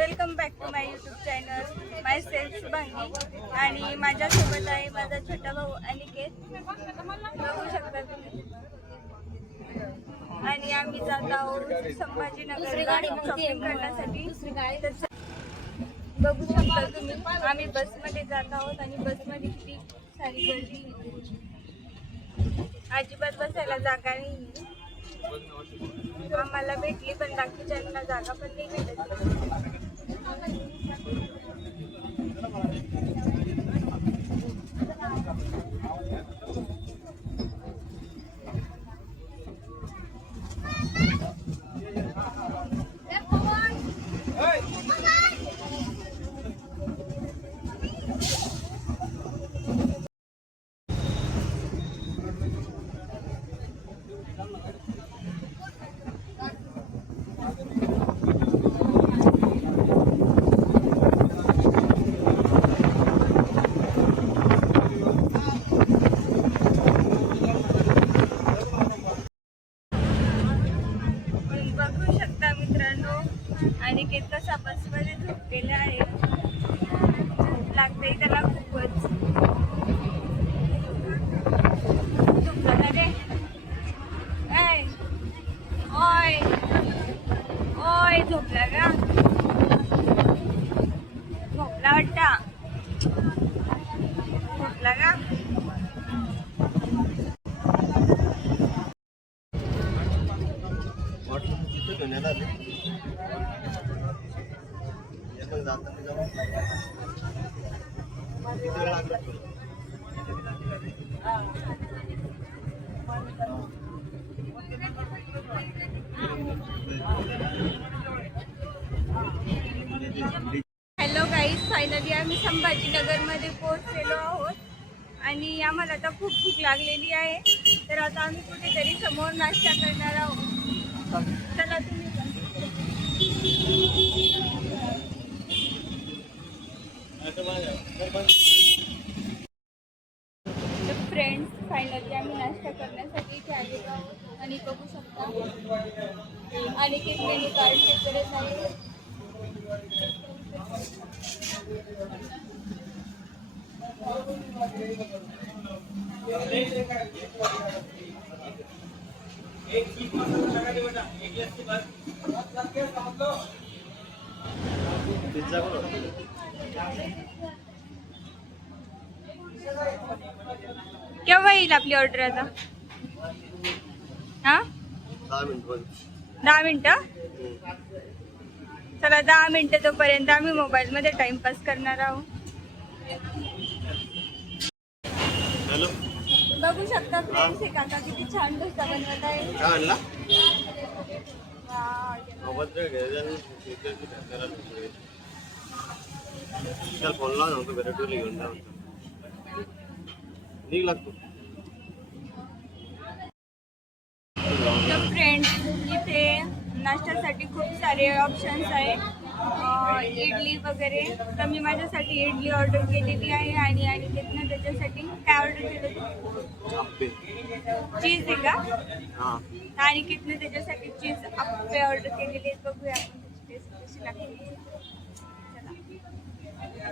Welcome back to my YouTube channel myself Shubhangi आणि माझ्यासोबत आहे माझा छोटा भाऊ अनिकेत. बघू शकता तुम्ही. आणि आम्ही जात आहोत संभाजीनगरला शॉपिंग करण्यासाठी. बघू शकता तुम्ही आम्ही बसमध्ये जात आहोत आणि बसमध्ये किती सारी गर्दी. अजिबात बसायला जागा नाही. आम्हाला भेटली पण बाकीच्यांना जागा पण नाही भेटत. बघू शकता मित्रांनो अनिकेत कसा बसमध्ये झोपलेला आहे. झोप लागते त्याला खूपच. झोपला का रे? ओय ओय झोपला का? झोपला वाटता. झोपला का? हॅलो गाईज, फायनली आम्ही संभाजीनगरमध्ये पोहोचलेलो आहोत आणि आम्हाला आता खूप भूक लागलेली आहे. तर आता आम्ही कुठेतरी समोर नाश्ता करणार आहोत. चला तुम्ही फ्रेंड्स, फायनली आम्ही नाश्ता करण्यासाठी इथे आलेलो आहोत आणि बघू शकता आणि एक मेनू कार्ड चेक करत आहे. केव्हा येईल आपली ऑर्डर आता? हा 10 मिनिटं. चला 10 मिनिटं तोपर्यंत आम्ही मोबाईल मध्ये टाइमपास करणार आहोत. बघू शकता फ्रेंड्स, हे काका किती छान डोसा बनवत आहे. फ्रेंड्स, इथे नाश्त्यासाठी खूप सारे ऑप्शन्स आहेत. इडली वगैरे. तर मी माझ्यासाठी इडली ऑर्डर केलेली आहे आणि तिथनं त्याच्यासाठी काय ऑर्डर केलं? चीज आहे का? आणि कितने त्याच्यासाठी चीज आप्पे ऑर्डर केलेले. बघूया आपण त्याची टेस्ट कशी लागते. चला,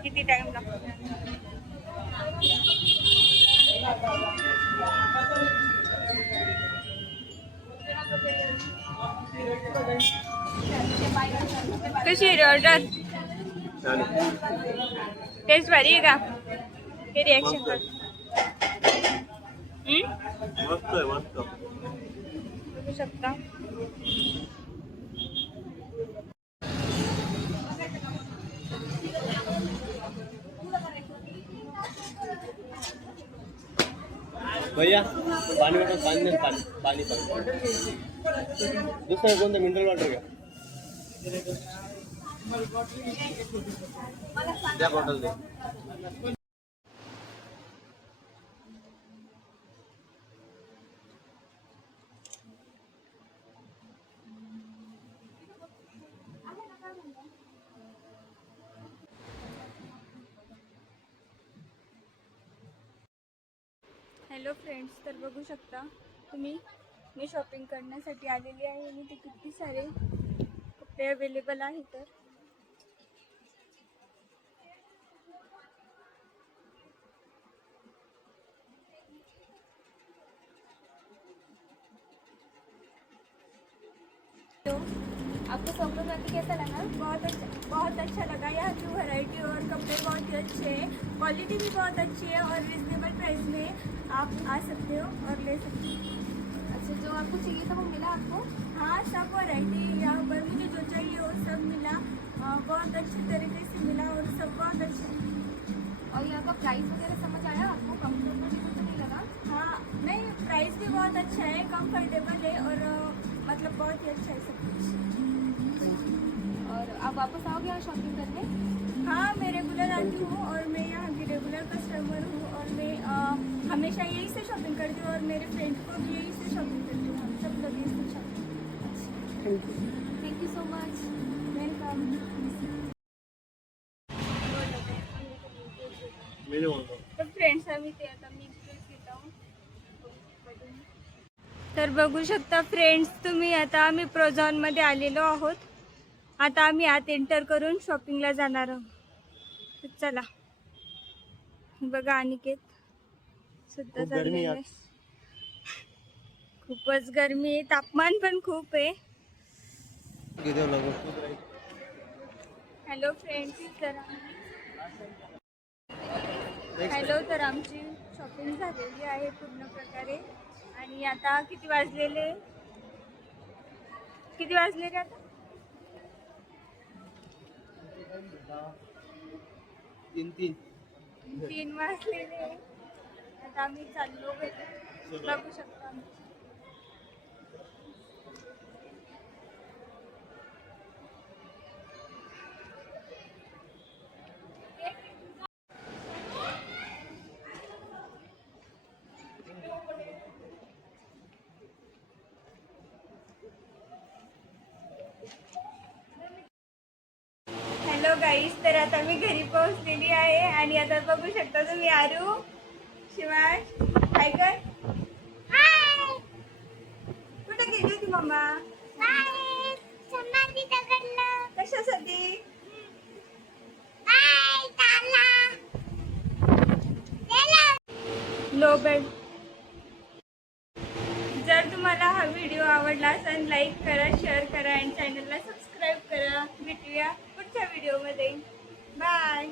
किती टाइम लागतो? कशी आहे ऑर्डर? टेस्ट भारी आहे का? हे रिॲक्शन कर. मस्त आहे, मस्त. बघू शकता. भैया पाणी वाटर, पाणी पाणी दुसरं कोणतं मिनरल वॉटर घ्या. द्या बॉटल दे. हॅलो फ्रेंड्स, तर बघू शकता तुम्ही मी शॉपिंग करण्यासाठी आलेली आहे आणि ते किती सारे कपडे अवेलेबल आहे. तर आपको सोनोग्राफी कैसा लगा? बहुत अच्छा लगा। यहाँ की वैरायटी और कपड़े बहुत ही अच्छे हैं, क्वालिटी भी बहुत अच्छी है और रिजनेबल प्राइस में आप आ सकते हो और ले सकते हो। अच्छा, जो आपको चाहिए था वो मिला आपको? हाँ, सब वैरायटी यहाँ पर मुझे जो चाहिए वो सब मिला। बहुत अच्छी तरीके से मिला और सब बहुत अच्छा। और यहाँ का प्राइस वगैरह समझ आया आपको? कंफर्टेबल तो नहीं लगा? हाँ, नहीं, प्राइस भी बहुत अच्छा है, कंफर्टेबल है और मतलब बहुत ही अच्छा है सब कुछ। और आप वापस आओगे यहाँ शॉपिंग करने? हाँ, मैं रेगुलर आती हूँ और मैं यहाँ की रेगुलर कस्टमर हूँ और मैं हमेशा यहीं से शॉपिंग करती हूँ और मेरे फ्रेंड को भी यहीं से शॉपिंग करती हूँ। हम सब लोग यहीं से shopping. Thank you so much. Welcome. मी नाही बोलतो. तर फ्रेंड्स, आम्ही ते आता मी घेत आहोत. तर बघू शकता फ्रेंड्स तुम्ही, आता आम्ही प्रोझॉनमध्ये आलेलो आहोत. आता आम्ही आत एंटर करून शॉपिंगला जाणार आहोत. तर चला. बघा अनिकेत सुद्धा खूप गरमी चाललेलं आहे आहे. खूपच गरमी आहे, तापमान पण खूप आहे. हॅलो फ्रेंड्स, तर आमची शॉपिंग झालेली आहे पूर्ण प्रकारे आणि आता किती वाजलेले आता 3 वाजलेले. आता आम्ही चाललो घरी. बघू शकतो आम्ही. हॅलो गाईस, तर आता मी घरी पोहोचलेली आहे आणि आता बघू शकता तुम्ही आरू, शिवांश, हाय कर. हाय. कुठे गेली होती मम्मा? कशासाठी? Low bed. जर तुम्हाला हा व्हिडिओ आवडला असेल लाईक करा, शेअर करा आणि चॅनलला सबस्क्राईब करा. भेटूया पुढच्या व्हिडिओमध्ये. बाय.